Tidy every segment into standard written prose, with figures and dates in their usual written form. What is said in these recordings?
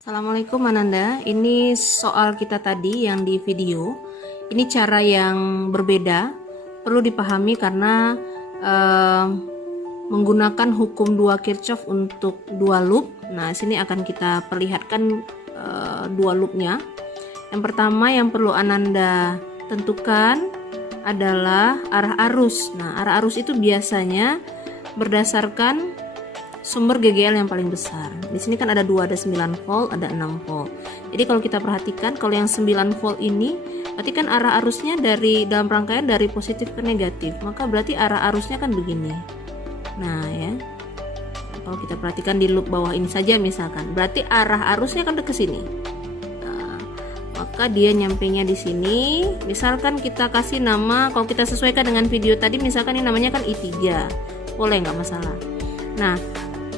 Assalamualaikum Ananda, ini soal kita tadi yang di video. Ini cara yang berbeda, perlu dipahami karena menggunakan hukum 2 Kirchhoff untuk 2 loop. Nah, sini akan kita perlihatkan 2 loopnya. Yang pertama yang perlu Ananda tentukan adalah arah arus. Nah, arah arus itu biasanya berdasarkan sumber GGL yang paling besar. Di sini kan ada 2, ada 9 volt, ada 6 volt. Jadi kalau kita perhatikan, kalau yang 9 volt ini berarti kan arah arusnya dari dalam rangkaian dari positif ke negatif. Maka berarti arah arusnya kan begini. Nah, ya. Kalau kita perhatikan di loop bawah ini saja misalkan, berarti arah arusnya kan ke sini. Nah, maka dia nyampenya di sini. Misalkan kita kasih nama, kalau kita sesuaikan dengan video tadi, misalkan ini namanya kan I3. Boleh nggak masalah. Nah,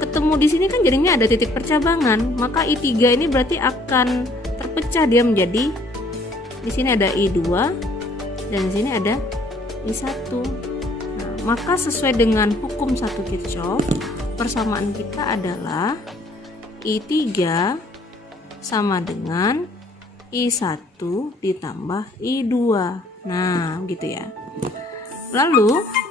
ketemu di sini kan jadinya ada titik percabangan, maka I3 ini berarti akan terpecah dia menjadi, di sini ada I2 dan di sini ada I1. Nah, maka sesuai dengan hukum 1 Kirchhoff, persamaan kita adalah I3 sama dengan I1 ditambah I2. Nah, gitu ya. Lalu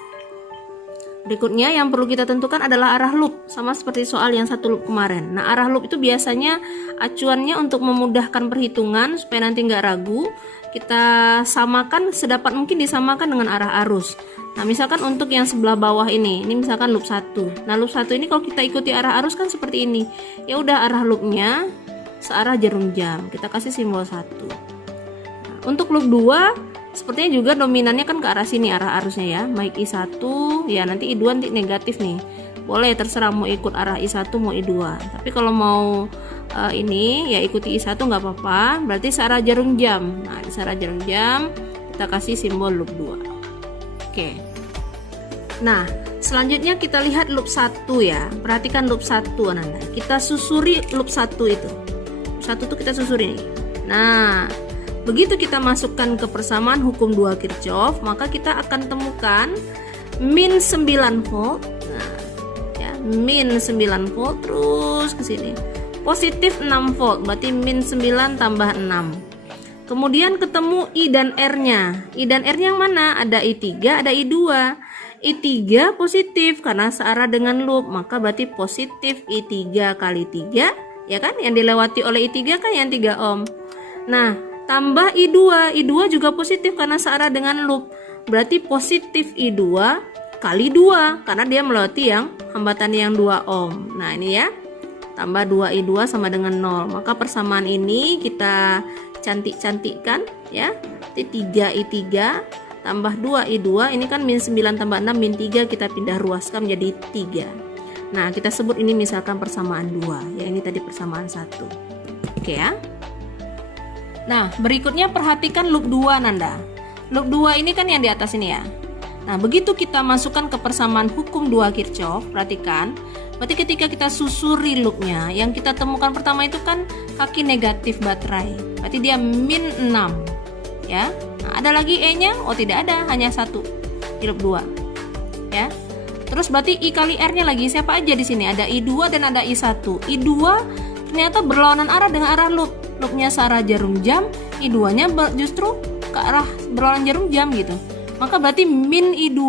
berikutnya yang perlu kita tentukan adalah arah loop, sama seperti soal yang 1 loop kemarin. Nah, arah loop itu biasanya acuannya untuk memudahkan perhitungan supaya nanti nggak ragu, kita samakan sedapat mungkin disamakan dengan arah arus. Nah, misalkan untuk yang sebelah bawah ini misalkan loop 1. Nah, loop 1 ini kalau kita ikuti arah arus kan seperti ini. Ya udah, arah loopnya searah jarum jam. Kita kasih simbol 1. Nah, untuk loop 2 sepertinya juga dominannya kan ke arah sini arah arusnya ya, baik I1 ya, nanti I2 nanti negatif nih, boleh terserah mau ikut arah I1 mau I2, tapi kalau mau ini ya ikuti I1 nggak apa-apa, berarti searah jarum jam. Nah, di searah jarum jam kita kasih simbol loop 2. Oke, nah selanjutnya kita lihat loop 1 ya, perhatikan loop 1 Ananda, kita susuri loop 1 itu, loop 1 tuh kita susuri nih. Nah, begitu kita masukkan ke persamaan hukum 2 Kirchhoff, maka kita akan temukan min 9 volt. Nah, ya, min 9 volt terus ke sini. Positif 6 volt, berarti min 9 tambah 6. Kemudian ketemu I dan R-nya. I dan R-nya yang mana? Ada I3, ada I2. I3 positif karena searah dengan loop, maka berarti positif I3 kali 3, ya kan? Yang dilewati oleh I3 kan yang 3 ohm. Nah, tambah I2, I2 juga positif karena searah dengan loop, berarti positif I2 kali 2 karena dia melewati yang hambatan yang 2 ohm. Nah, ini ya, tambah 2 I2 sama dengan 0, maka persamaan ini kita cantik-cantikkan ya. 3 I3 tambah 2 I2, ini kan min 9 tambah 6 min 3, kita pindah ruaskan menjadi 3. Nah, kita sebut ini misalkan persamaan 2 ya, ini tadi persamaan 1. Oke ya. Nah, berikutnya perhatikan loop 2 Nanda. Loop 2 ini kan yang di atas ini ya. Nah, begitu kita masukkan ke persamaan hukum 2 Kirchhoff, perhatikan, berarti ketika kita susuri loopnya, yang kita temukan pertama itu kan kaki negatif baterai, berarti dia min 6 ya. Nah, ada lagi E-nya? Oh, tidak ada, hanya 1 di loop 2 ya. Terus berarti I kali R-nya lagi siapa aja di sini? Ada I2 dan ada I1. I2 ternyata berlawanan arah dengan arah loop. Loopnya searah jarum jam, I2 nya justru ke arah berlawanan jarum jam gitu. Maka berarti min I2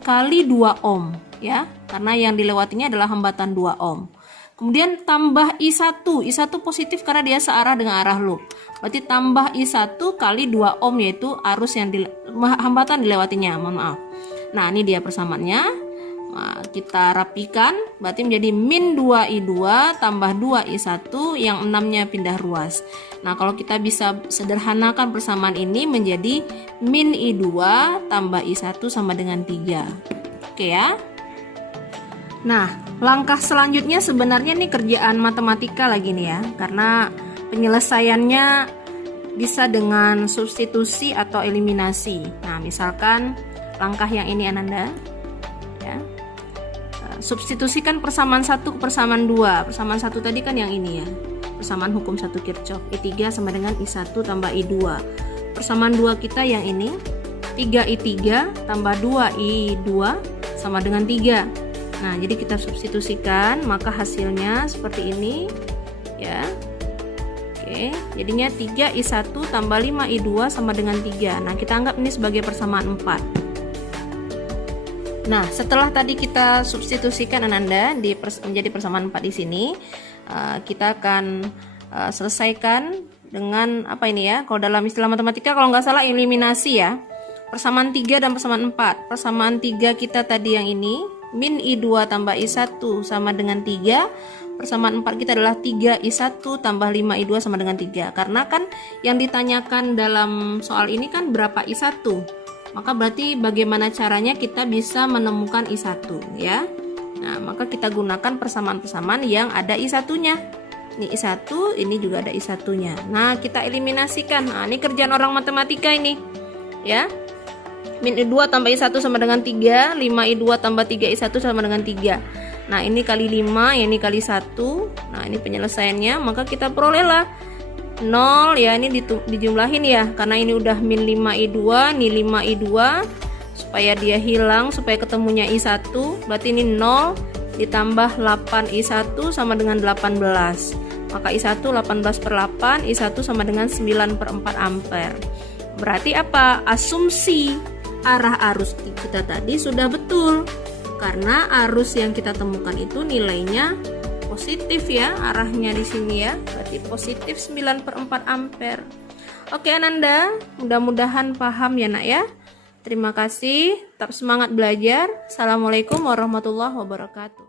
kali 2 ohm ya, karena yang dilewatinya adalah hambatan 2 ohm. Kemudian tambah I1, I1 positif karena dia searah dengan arah loop, berarti tambah I1 kali 2 ohm, yaitu arus yang hambatan dilewatinya, mohon maaf. Nah, ini dia persamaannya. Nah, kita rapikan, berarti menjadi min 2 I2 tambah 2 I1 yang 6-nya pindah ruas. Nah, kalau kita bisa sederhanakan persamaan ini menjadi min I2 tambah I1 sama dengan 3. Oke ya. Nah, langkah selanjutnya sebenarnya nih kerjaan matematika lagi nih ya, karena penyelesaiannya bisa dengan substitusi atau eliminasi. Nah, misalkan langkah yang ini Ananda ya. Substitusikan persamaan 1 ke persamaan 2. Persamaan 1 tadi kan yang ini ya, persamaan hukum 1 Kirchhoff, I3 sama dengan I1 tambah I2. Persamaan 2 kita yang ini, 3I3 tambah 2I2 sama dengan 3. Nah, jadi kita substitusikan, maka hasilnya seperti ini ya. Oke, jadinya 3I1 tambah 5I2 sama dengan 3. Nah, kita anggap ini sebagai persamaan 4. Nah, setelah tadi kita substitusikan Ananda menjadi persamaan 4 di sini, kita akan selesaikan dengan apa ini ya? Kalau dalam istilah matematika kalau nggak salah eliminasi ya. Persamaan 3 dan persamaan 4. Persamaan 3 kita tadi yang ini, min I2 tambah I1 sama dengan 3. Persamaan 4 kita adalah 3I1 tambah 5I2 sama dengan 3. Karena kan yang ditanyakan dalam soal ini kan berapa I1. Maka berarti bagaimana caranya kita bisa menemukan I1 ya. Nah, maka kita gunakan persamaan-persamaan yang ada I1-nya. Ini I1, ini juga ada I1-nya. Nah, kita eliminasikan. Nah, ini kerjaan orang matematika ini. Ya. Min I2 tambah I1 sama dengan 3, 5I2 tambah 3I1 sama dengan 3. Nah, ini kali 5, ya ini kali 1. Nah, ini penyelesaiannya, maka kita perolehlah 0 ya, ini dijumlahin ya. Karena ini udah min 5I2, nih 5I2 supaya dia hilang, supaya ketemunya I1. Berarti ini 0 ditambah 8I1 sama dengan 18. Maka I1 18 per 8, I1 sama dengan 9 per 4 ampere. Berarti apa? Asumsi arah arus kita tadi sudah betul. Karena arus yang kita temukan itu nilainya positif ya, arahnya di sini ya. Berarti positif 9 per 4 ampere. Oke Ananda, mudah-mudahan paham ya nak ya. Terima kasih, tetap semangat belajar. Assalamualaikum warahmatullahi wabarakatuh.